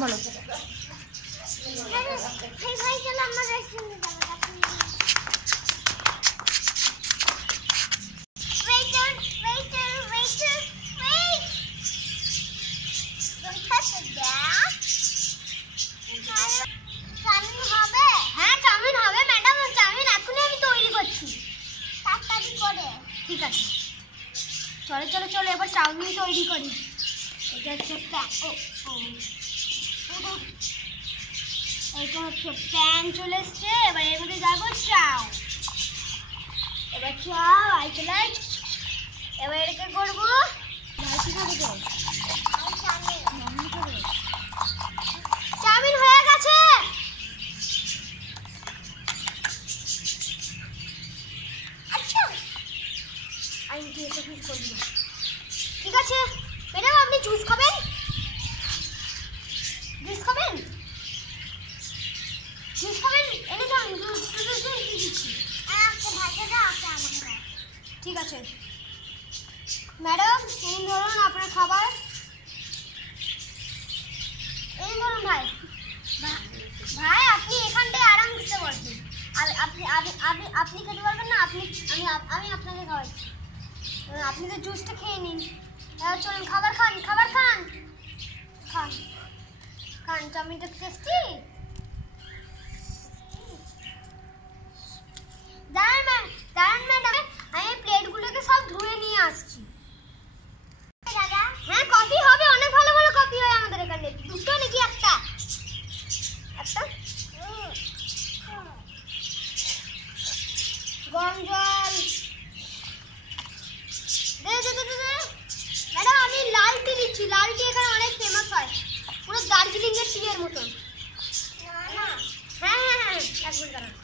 বলো। হ্যাঁ চাউমিন হবে ম্যাডাম, চাউমিন এখনই আমি তৈরি করছি, তাড়াতাড়ি করে। ঠিক আছে, চলো চলো চলো এবার চাউমিন তৈরি করি। এটা হচ্ছে এটা হচ্ছে প্যান চলে এসছে, এবার এর মধ্যে যাবো চাউ। এবার চাউ আই চলে, এবার এটাকে করবো চাউমিন হয়ে গেছে। আচ্ছা আমি কি এটা ফিল করবো না। ঠিক আছে ম্যাডাম, আপনি জুস খাবেন? জুস খাবেন? জুস খাবেন? এনে দাও জুস। ঠিক আছে ম্যাডাম, এই ধরুন আপনার খাবার। এই ধরুন ভাই। ভাই আপনি এখানটায় আরাম দিতে পারবেন। আর আপনি আপনি খেতে পারবেন না? আমি আপনাকে খাওয়াচ্ছি, আপনি তো জুসটা খেয়ে নিন। চলুন খাবার খান, খাবার খান, খান খান। চাউমিনটা টেস্টি। দাঁড়ান ম্যাডাম, আমি প্লেটগুলোকে সব ধুয়ে নিয়ে আসছি। হ্যাঁ কফি হবে, অনেক ভালো ভালো কফি হয় আমাদের এখানে। দুটো নাকি একটা? একটা গরম জল ম্যাডাম, আমি লাল টি দিচ্ছি। লাল টি এখানে অনেক ফেমাস হয়, পুরো দার্জিলিং এর টি এর মতন। হ্যাঁ হ্যাঁ হ্যাঁ, এক মিনিট দাঁড়ান।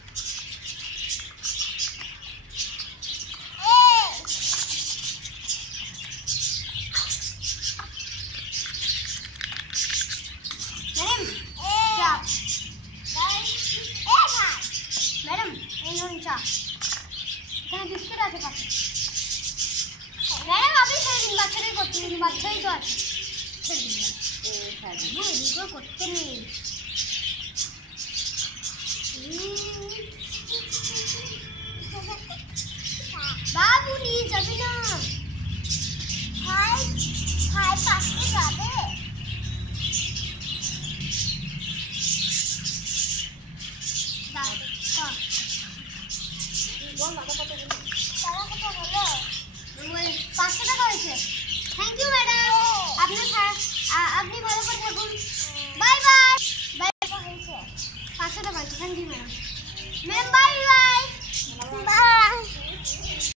ম্যাডাম এই ধরুন চা, এখানে বিস্কুট আছে পাশে। ম্যাডাম আপনি ছেড়ে দিন, বাচ্চাদের করতে দিন, বাচ্চাই তো আছে, ছেড়ে দিন। এদিকেও করতে নেই। বাবু নিয়ে যাবি না? ভাই ভাই পাশে যাবে। থ্যাংক ইউ ম্যাডাম, আপনি ভালো করে থাকুন। Bye bye. বাই। 500 টাকা হয়েছে, thank you madam. Ma'am bye by.